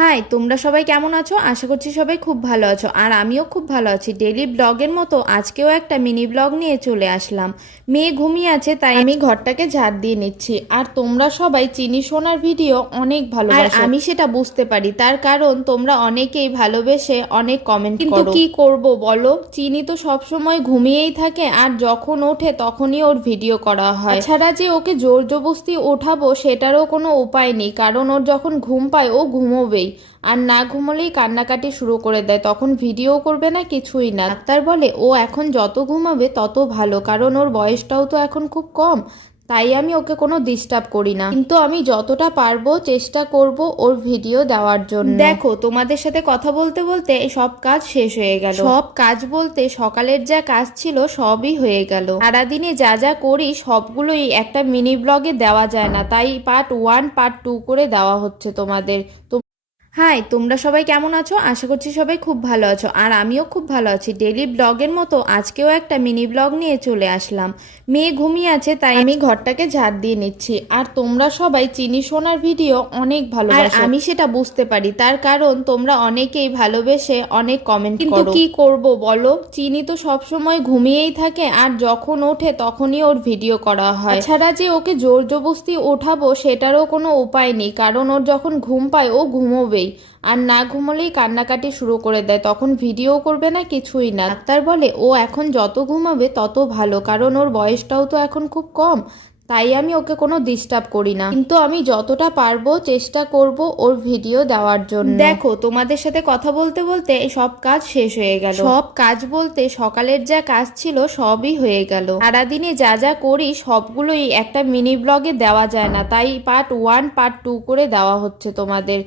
High, তোমরা সবাই কেমন আছো? আশা করছি সবাই খুব ভালো আছো। আর আমিও খুব ভালো আছি। ডেইলি ব্লগের মতো আজকেও একটা মিনি ব্লগ নিয়ে চলে আসলাম। মেয়ে ঘুমিয়ে আছে, তাই আমি ঘরটাকে ঝাড় দিয়ে নিচ্ছি। আর তোমরা সবাই চিনি সোনার ভিডিও অনেক ভালোবাসো, আর আমি সেটা বুঝতে পারি। তার কারণ তোমরা অনেকেই ভালোবেসে অনেক কমেন্ট করো। কিন্তু কি করব বলো, চিনি তো সবসময় ঘুমিয়েই থাকে, আর যখন ওঠে তখনই ওর ভিডিও করা হয়। ছাড়া যে ওকে জোর জবরদস্তি ওঠাবো সেটারও কোনো উপায় নেই, কারণ ওর যখন ঘুম পায় ও ঘুমোবেই। আর না ঘুমোলেই কান্নাকাটি শুরু করে দেয়, তখন ভিডিও করবে না, কিছুই না। ডাক্তার বলে ও এখন যত ঘুমাবে তত ভালো, কারণ ওর বয়সটাও তো এখন খুব কম। তাই আমি ওকে কোনো ডিস্টার্ব করি না, কিন্তু আমি যতটা পারবো চেষ্টা করব ওর ভিডিও দেওয়ার জন্য। দেখো, তোমাদের সাথে কথা বলতে বলতে সব কাজ শেষ হয়ে গেল। সব কাজ বলতে সকালের যা কাজ ছিল সবই হয়ে গেল। সারাদিনে যা যা করি সবগুলোই একটা মিনি ব্লগে দেওয়া যায় না, তাই পার্ট 1 পার্ট 2 করে দেওয়া হচ্ছে তোমাদের। হাই, তোমরা সবাই কেমন আছো? আশা করছি সবাই খুব ভালো আছো। আর আমিও খুব ভালো আছি। ডেইলি ব্লগের মতো আজকেও একটা মিনি ব্লগ নিয়ে চলে আসলাম। মেয়ে ঘুমিয়ে আছে, তাই আমি ঘরটাকে ঝাড় দিয়ে নিচ্ছি। আর তোমরা সবাই চিনি সোনার ভিডিও অনেক ভালোবাসো, আর আমি সেটা বুঝতে পারি। তার কারণ তোমরা অনেকেই ভালোবেসে অনেক কমেন্ট করো। কিন্তু কি করব বলো, চিনি তো সবসময় ঘুমিয়েই থাকে, আর যখন ওঠে তখনই ওর ভিডিও করা হয়। ছাড়া যে ওকে জোর জবরদস্তি ওঠাবো সেটারও কোনো উপায় নেই, কারণ ওর যখন ঘুম পায় ও ঘুমোবেই। আর না ঘুমোলেই কান্নাকাটি শুরু করে দেয়, তখন ভিডিও করবে না, কিছুই না। ডাক্তার বলে ও এখন যত ঘুমাবে তত ভালো, কারণ ওর বয়সটাও তো এখন খুব কম। তাই আমি ওকে কোনো ডিস্টার্ব করি না, কিন্তু আমি যতটা পারবো চেষ্টা করব ওর ভিডিও দেওয়ার জন্য। দেখো, তোমাদের সাথে কথা বলতে বলতে সব কাজ শেষ হয়ে গেল। সব কাজ বলতে সকালের যা কাজ ছিল সবই হয়ে গেল। সারাদিনে যা যা করি সবগুলোই একটা মিনি ব্লগে দেওয়া যায় না, তাই পার্ট 1 পার্ট 2 করে দেওয়া হচ্ছে তোমাদের।